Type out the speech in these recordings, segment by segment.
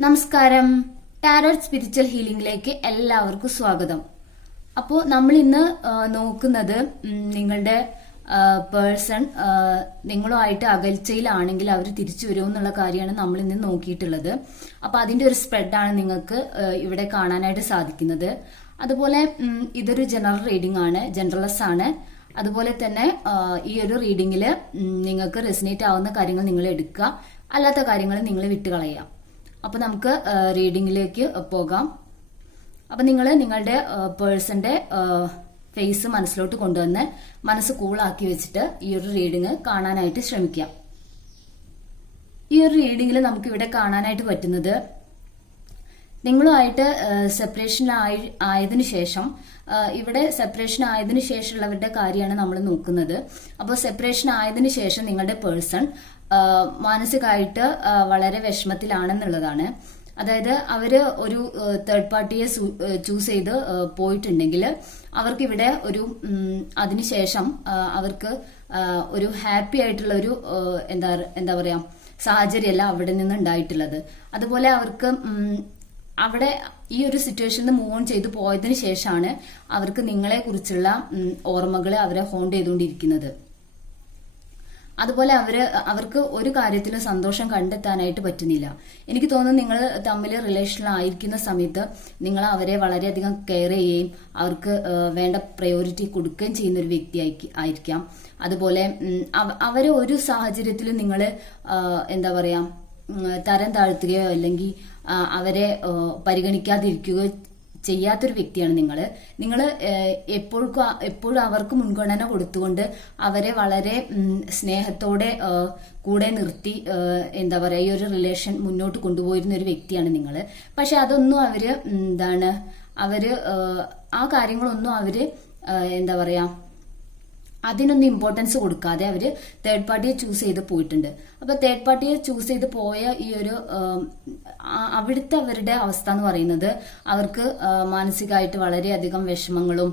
നമസ്കാരം. Tarot spiritual ഹീലിംഗിലേക്ക് എല്ലാവർക്കും സ്വാഗതം. അപ്പോൾ നമ്മൾ ഇന്ന് നോക്കുന്നത് നിങ്ങളുടെ പേഴ്സൺ നിങ്ങളുമായിട്ട് അകൽച്ചയിലാണെങ്കിൽ അവർ തിരിച്ചു വരുമെന്നുള്ള കാര്യമാണ് നമ്മൾ ഇന്ന് നോക്കിയിട്ടുള്ളത്. അപ്പൊ അതിന്റെ ഒരു സ്പ്രെഡാണ് നിങ്ങൾക്ക് ഇവിടെ കാണാനായിട്ട് സാധിക്കുന്നത്. അതുപോലെ ഇതൊരു ജനറൽ റീഡിംഗ് ആണ്, ജനറൽസ് ആണ്. അതുപോലെ തന്നെ ഈ ഒരു റീഡിംഗിൽ നിങ്ങൾക്ക് റെസിനേറ്റ് ആവുന്ന കാര്യങ്ങൾ നിങ്ങൾ എടുക്കുക, അല്ലാത്ത കാര്യങ്ങൾ നിങ്ങൾ വിട്ടുകളയാം. അപ്പൊ നമുക്ക് റീഡിംഗിലേക്ക് പോകാം. അപ്പൊ നിങ്ങൾ നിങ്ങളുടെ പേഴ്സന്റെ ഫേസ് മനസ്സിലോട്ട് കൊണ്ടുവന്ന് മനസ്സ് കൂളാക്കി വെച്ചിട്ട് ഈ ഒരു റീഡിംഗ് കാണാനായിട്ട് ശ്രമിക്കാം. ഈ ഒരു റീഡിംഗിൽ നമുക്ക് ഇവിടെ കാണാനായിട്ട് പറ്റുന്നത് നിങ്ങളുമായിട്ട് സെപ്പറേഷൻ ആയതിനു ശേഷം, ഇവിടെ സെപ്പറേഷൻ ആയതിനു ശേഷമുള്ളവരുടെ കാര്യമാണ് നമ്മൾ നോക്കുന്നത്. അപ്പോൾ സെപ്പറേഷൻ ആയതിനു ശേഷം നിങ്ങളുടെ പേഴ്സൺ മാനസികമായിട്ട് വളരെ വിഷമത്തിലാണെന്നുള്ളതാണ്. അതായത് അവര് ഒരു തേർഡ് പാർട്ടിയെ ചൂസ് ചെയ്ത് പോയിട്ടുണ്ടെങ്കിൽ അവർക്ക് ഇവിടെ ഒരു അതിനുശേഷം അവർക്ക് ഒരു ഹാപ്പി ആയിട്ടുള്ള ഒരു എന്താ പറയാ സാഹചര്യമല്ല അവിടെ നിന്ന് ഉണ്ടായിട്ടുള്ളത്. അതുപോലെ അവർക്ക് അവിടെ ഈ ഒരു സിറ്റുവേഷനിൽ മൂവ് ഓൺ ചെയ്ത് പോയതിനു ശേഷമാണ് അവർക്ക് നിങ്ങളെ കുറിച്ചുള്ള ഓർമ്മകൾ അവരെ ഹോണ്ട് ചെയ്തുകൊണ്ടിരിക്കുന്നത്. അതുപോലെ അവർക്ക് ഒരു കാര്യത്തിലും സന്തോഷം കണ്ടെത്താനായിട്ട് പറ്റുന്നില്ല. എനിക്ക് തോന്നുന്നു നിങ്ങൾ തമ്മിൽ റിലേഷനിലായിരിക്കുന്ന സമയത്ത് നിങ്ങൾ അവരെ വളരെയധികം കെയർ ചെയ്യുകയും അവർക്ക് വേണ്ട പ്രയോറിറ്റി കൊടുക്കുകയും ചെയ്യുന്ന ഒരു വ്യക്തി ആയിരിക്കാം. അതുപോലെ അവരെ ഒരു സാഹചര്യത്തിലും നിങ്ങൾ എന്താ പറയാ തരം താഴ്ത്തുകയോ അല്ലെങ്കിൽ അവരെ പരിഗണിക്കാതിരിക്കുകയോ ചെയ്യാത്തൊരു വ്യക്തിയാണ് നിങ്ങൾ എപ്പോഴും അവർക്ക് മുൻഗണന കൊടുത്തുകൊണ്ട് അവരെ വളരെ സ്നേഹത്തോടെ കൂടെ നിർത്തി എന്താ പറയാ ഈ ഒരു റിലേഷൻ മുന്നോട്ട് കൊണ്ടുപോയിരുന്ന ഒരു വ്യക്തിയാണ് നിങ്ങൾ. പക്ഷെ അതൊന്നും അവര് ആ കാര്യങ്ങളൊന്നും അവര് എന്താ പറയാ അതിനൊന്നും ഇമ്പോർട്ടൻസ് കൊടുക്കാതെ അവര് തേർഡ് പാർട്ടിയെ ചൂസ് ചെയ്ത് പോയിട്ടുണ്ട്. അപ്പൊ തേർഡ് പാർട്ടിയെ ചൂസ് ചെയ്ത് പോയ ഈ ഒരു അവിടുത്തെ അവരുടെ അവസ്ഥ എന്ന് പറയുന്നത് അവർക്ക് മാനസികമായിട്ട് വളരെയധികം വിഷമങ്ങളും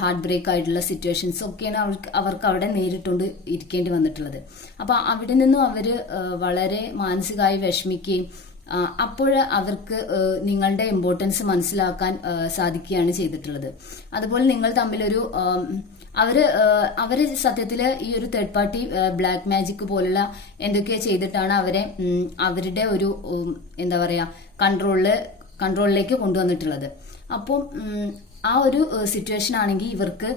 ഹാർട്ട് ബ്രേക്ക് ആയിട്ടുള്ള സിറ്റുവേഷൻസും ഒക്കെയാണ് അവർക്ക് അവിടെ നേരിട്ടുകൊണ്ട് ഇരിക്കേണ്ടി വന്നിട്ടുള്ളത്. അപ്പൊ അവിടെ നിന്നും അവര് വളരെ മാനസികമായി വിഷമിക്കുകയും അപ്പോൾ അവർക്ക് നിങ്ങളുടെ ഇമ്പോർട്ടൻസ് മനസ്സിലാക്കാൻ സാധിക്കുകയാണ് ചെയ്തിട്ടുള്ളത്. അതുപോലെ നിങ്ങൾ തമ്മിലൊരു അവര് സത്യത്തില് ഈ ഒരു തേർഡ് പാർട്ടി ബ്ലാക്ക് മാജിക് പോലുള്ള എന്തൊക്കെയോ ചെയ്തിട്ടാണ് അവരുടെ ഒരു എന്താ പറയാ കൺട്രോളിലേക്ക് കൊണ്ടുവന്നിട്ടുള്ളത്. അപ്പം ആ ഒരു സിറ്റുവേഷൻ ആണെങ്കിൽ ഇവർക്ക്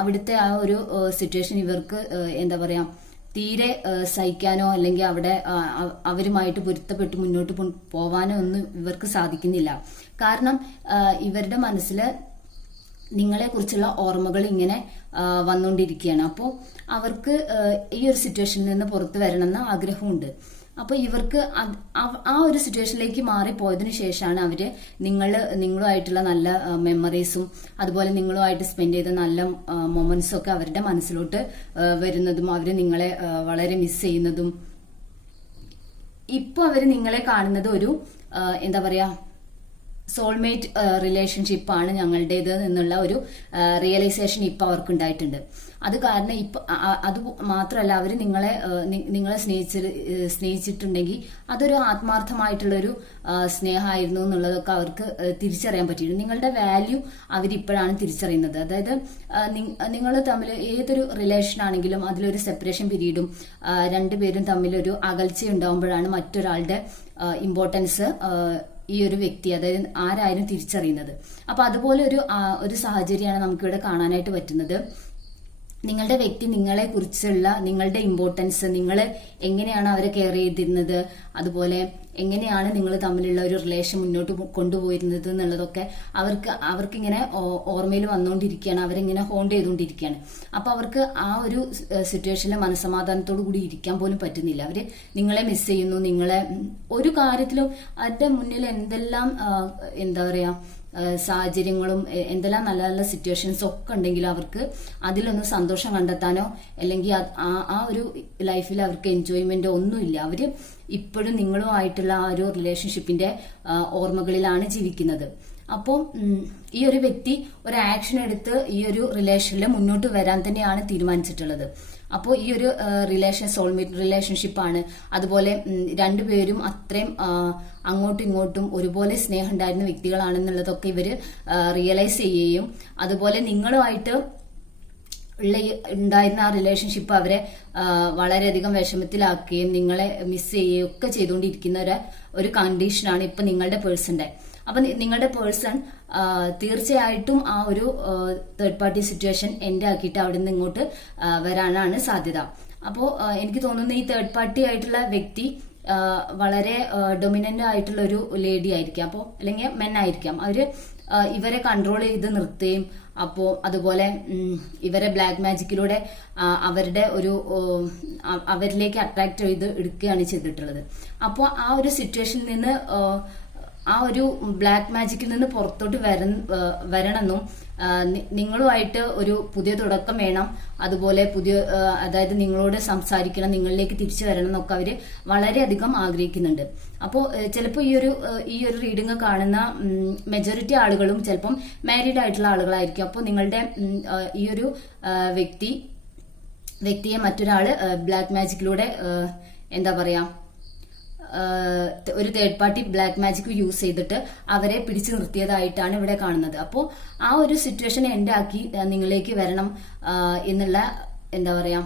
അവിടുത്തെ ആ ഒരു സിറ്റുവേഷൻ ഇവർക്ക് എന്താ പറയാ തീരെ സഹിക്കാനോ അല്ലെങ്കിൽ അവിടെ അവരുമായിട്ട് പൊരുത്തപ്പെട്ട് മുന്നോട്ട് പോവാനോ ഒന്നും ഇവർക്ക് സാധിക്കുന്നില്ല. കാരണം ഇവരുടെ മനസ്സിൽ നിങ്ങളെ കുറിച്ചുള്ള ഓർമ്മകൾ ഇങ്ങനെ വന്നുകൊണ്ടിരിക്കുകയാണ്. അപ്പോൾ അവർക്ക് ഈ ഒരു സിറ്റുവേഷനിൽ നിന്ന് പുറത്തു വരണമെന്ന ആഗ്രഹമുണ്ട്. അപ്പൊ ഇവർക്ക് ആ ഒരു സിറ്റുവേഷനിലേക്ക് മാറിപ്പോയതിനു ശേഷമാണ് അവര് നിങ്ങളുമായിട്ടുള്ള നല്ല മെമ്മറീസും അതുപോലെ നിങ്ങളുമായിട്ട് സ്പെൻഡ് ചെയ്ത നല്ല മൊമെന്റ്സും ഒക്കെ അവരുടെ മനസ്സിലോട്ട് വരുന്നതും അവര് നിങ്ങളെ വളരെ മിസ് ചെയ്യുന്നതും. ഇപ്പൊ അവര് നിങ്ങളെ കാണുന്നത് ഒരു എന്താ പറയാ സോൾമേറ്റ് റിലേഷൻഷിപ്പാണ് ഞങ്ങളുടേത് എന്നുള്ള ഒരു റിയലൈസേഷൻ ഇപ്പൊ അവർക്ക് ഉണ്ടായിട്ടുണ്ട്. അത് കാരണം ഇപ്പൊ അത് മാത്രമല്ല അവര് നിങ്ങളെ സ്നേഹിച്ചിട്ടുണ്ടെങ്കിൽ അതൊരു ആത്മാർത്ഥമായിട്ടുള്ളൊരു സ്നേഹമായിരുന്നു എന്നുള്ളതൊക്കെ അവർക്ക് തിരിച്ചറിയാൻ പറ്റിയിട്ടുണ്ട്. നിങ്ങളുടെ വാല്യൂ അവരിപ്പോഴാണ് തിരിച്ചറിയുന്നത്. അതായത് നിങ്ങൾ തമ്മിൽ ഏതൊരു റിലേഷൻ ആണെങ്കിലും അതിലൊരു സെപ്പറേഷൻ പീരീഡും രണ്ടുപേരും തമ്മിലൊരു അകൽച്ച ഉണ്ടാകുമ്പോഴാണ് മറ്റൊരാളുടെ ഇമ്പോർട്ടൻസ് ഈ ഒരു വ്യക്തി അതായത് ആരായാലും തിരിച്ചറിയുന്നത്. അപ്പൊ അതുപോലെ ഒരു സാഹചര്യമാണ് നമുക്കിവിടെ കാണാനായിട്ട് പറ്റുന്നത്. നിങ്ങളുടെ വ്യക്തി നിങ്ങളെ കുറിച്ചുള്ള നിങ്ങളുടെ ഇമ്പോർട്ടൻസ്, നിങ്ങൾ എങ്ങനെയാണ് അവരെ കെയർ ചെയ്തിരുന്നത്, അതുപോലെ എങ്ങനെയാണ് നിങ്ങൾ തമ്മിലുള്ള ഒരു റിലേഷൻ മുന്നോട്ട് കൊണ്ടുപോയിരുന്നത് എന്നുള്ളതൊക്കെ അവർക്കിങ്ങനെ ഓർമ്മയിൽ വന്നുകൊണ്ടിരിക്കുകയാണ്. അവരിങ്ങനെ ഹോണ്ട് ചെയ്തുകൊണ്ടിരിക്കുകയാണ്. അപ്പൊ അവർക്ക് ആ ഒരു സിറ്റുവേഷനിൽ മനസ്സമാധാനത്തോടു കൂടി ഇരിക്കാൻ പോലും പറ്റുന്നില്ല. അവര് നിങ്ങളെ മിസ് ചെയ്യുന്നു. നിങ്ങളെ ഒരു കാര്യത്തിലും അതിന്റെ മുന്നിൽ എന്തെല്ലാം എന്താ പറയാ സാഹചര്യങ്ങളും എന്തെല്ലാം നല്ല നല്ല സിറ്റുവേഷൻസ് ഒക്കെ ഉണ്ടെങ്കിലും അവർക്ക് അതിലൊന്നും സന്തോഷം കണ്ടെത്താനോ അല്ലെങ്കിൽ ആ ഒരു ലൈഫിൽ അവർക്ക് എൻജോയ്മെന്റോ ഒന്നുമില്ല. അവര് ഇപ്പോഴും നിങ്ങളുമായിട്ടുള്ള ആ ഒരു റിലേഷൻഷിപ്പിന്റെ ഓർമ്മകളിലാണ് ജീവിക്കുന്നത്. അപ്പോൾ ഈ ഒരു വ്യക്തി ഒരു ആക്ഷൻ എടുത്ത് ഈ ഒരു റിലേഷനിൽ മുന്നോട്ട് വരാൻ തന്നെയാണ് തീരുമാനിച്ചിട്ടുള്ളത്. അപ്പോൾ ഈ ഒരു സോൾമേറ്റ് റിലേഷൻഷിപ്പാണ്. അതുപോലെ രണ്ടുപേരും അത്രയും അങ്ങോട്ടും ഇങ്ങോട്ടും ഒരുപോലെ സ്നേഹം ഉണ്ടായിരുന്ന വ്യക്തികളാണെന്നുള്ളതൊക്കെ ഇവര് റിയലൈസ് ചെയ്യുകയും അതുപോലെ നിങ്ങളുമായിട്ട് ഉണ്ടായിരുന്ന ആ റിലേഷൻഷിപ്പ് അവരെ വളരെയധികം വിഷമത്തിലാക്കുകയും നിങ്ങളെ മിസ് ചെയ്യുകയും ഒക്കെ ചെയ്തുകൊണ്ടിരിക്കുന്ന ഒരു കണ്ടീഷനാണ് ഇപ്പൊ നിങ്ങളുടെ പേഴ്സന്റെ. അപ്പൊ നിങ്ങളുടെ പേഴ്സൺ തീർച്ചയായിട്ടും ആ ഒരു തേർഡ് പാർട്ടി സിറ്റുവേഷൻ എൻഡ് ആക്കിയിട്ട് അവിടെ നിന്ന് ഇങ്ങോട്ട് വരാനാണ് സാധ്യത. അപ്പോ എനിക്ക് തോന്നുന്നു ഈ തേർഡ് പാർട്ടി ആയിട്ടുള്ള വ്യക്തി വളരെ ഡൊമിനന്റ് ആയിട്ടുള്ള ഒരു ലേഡി ആയിരിക്കാം, അപ്പോ അല്ലെങ്കിൽ മെൻ ആയിരിക്കാം. അവര് ഇവരെ കൺട്രോൾ ചെയ്ത് നിർത്തുകയും അപ്പോ അതുപോലെ ഇവരെ ബ്ലാക്ക് മാജിക്കിലൂടെ അവരുടെ അവരിലേക്ക് അട്രാക്ട് ചെയ്ത് എടുക്കുകയാണ് ചെയ്തിട്ടുള്ളത്. അപ്പോൾ ആ ഒരു സിറ്റുവേഷനിൽ നിന്ന് ആ ഒരു ബ്ലാക്ക് മാജിക്കിൽ നിന്ന് പുറത്തോട്ട് വരണമെന്നും നിങ്ങളുമായിട്ട് ഒരു പുതിയ തുടക്കം വേണം, അതുപോലെ അതായത് നിങ്ങളോട് സംസാരിക്കണം, നിങ്ങളിലേക്ക് തിരിച്ചു വരണം എന്നൊക്കെ അവര് വളരെയധികം ആഗ്രഹിക്കുന്നുണ്ട്. അപ്പോൾ ചിലപ്പോൾ ഈ ഒരു റീഡിംഗ് കാണുന്ന മെജോറിറ്റി ആളുകളും ചിലപ്പം മാരീഡ് ആയിട്ടുള്ള ആളുകളായിരിക്കും. അപ്പോൾ നിങ്ങളുടെ ഈ ഒരു വ്യക്തിയെ മറ്റൊരാള് ബ്ലാക്ക് മാജിക്കിലൂടെ എന്താ പറയാ ഒരു third party black magic use ചെയ്തിട്ട് അവരെ പിടിച്ചു നിർത്തിയതായിട്ടാണ് ഇവിടെ കാണുന്നത്. അപ്പോൾ ആ ഒരു സിറ്റുവേഷൻ എൻഡ് ആക്കി നിങ്ങളിലേക്ക് വരണം എന്നുള്ള എന്താ പറയാ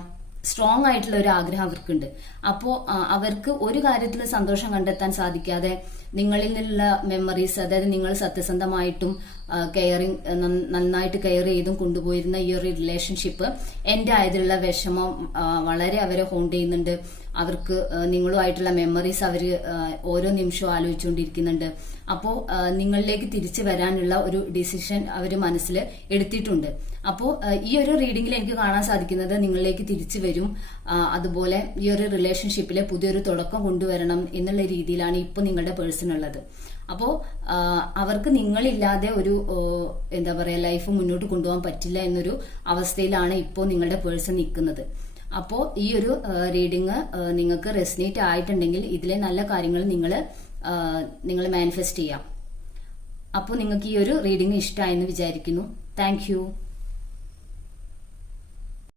സ്ട്രോങ് ആയിട്ടുള്ള ഒരു ആഗ്രഹം അവർക്കുണ്ട്. അപ്പോൾ അവർക്ക് ഒരു കാര്യത്തിൽ സന്തോഷം കണ്ടെത്താൻ സാധിക്കാതെ നിങ്ങളിൽ നിന്നുള്ള മെമ്മറീസ്, അതായത് നിങ്ങൾ സത്യസന്ധമായിട്ടും നന്നായിട്ട് കെയർ ചെയ്തും കൊണ്ടുപോയിരുന്ന ഈ ഒരു റിലേഷൻഷിപ്പ് എൻഡ് ആയതിലുള്ള വിഷമം വളരെ അവരെ ഹോണ്ട് ചെയ്യുന്നുണ്ട്. അവർക്ക് നിങ്ങളുമായിട്ടുള്ള മെമ്മറീസ് അവര് ഓരോ നിമിഷവും ആലോചിച്ചുകൊണ്ടിരിക്കുന്നുണ്ട്. അപ്പോൾ നിങ്ങളിലേക്ക് തിരിച്ചു വരാനുള്ള ഒരു ഡിസിഷൻ അവർ മനസ്സിൽ എടുത്തിട്ടുണ്ട്. അപ്പോൾ ഈ ഒരു റീഡിംഗിൽ എനിക്ക് കാണാൻ സാധിക്കുന്നത് നിങ്ങളിലേക്ക് തിരിച്ചു വരും, അതുപോലെ ഈ ഒരു റിലേഷൻഷിപ്പിലെ പുതിയൊരു തുടക്കം കൊണ്ടുവരണം എന്നുള്ള രീതിയിലാണ് ഇപ്പോൾ നിങ്ങളുടെ പേഴ്സൺ ഉള്ളത്. അപ്പോൾ അവർക്ക് നിങ്ങളില്ലാതെ ഒരു എന്താ പറയാ ലൈഫ് മുന്നോട്ട് കൊണ്ടുപോകാൻ പറ്റില്ല എന്നൊരു അവസ്ഥയിലാണ് ഇപ്പോൾ നിങ്ങളുടെ പേഴ്സൺ നിൽക്കുന്നത്. അപ്പോൾ ഈ ഒരു റീഡിങ് നിങ്ങൾക്ക് റെസിനേറ്റ് ആയിട്ടുണ്ടെങ്കിൽ ഇതിലെ നല്ല കാര്യങ്ങൾ നിങ്ങൾ മാനിഫെസ്റ്റ് ചെയ്യാം. അപ്പോൾ നിങ്ങൾക്ക് ഈ ഒരു റീഡിംഗ് ഇഷ്ടമായെന്ന് വിചാരിക്കുന്നു. താങ്ക്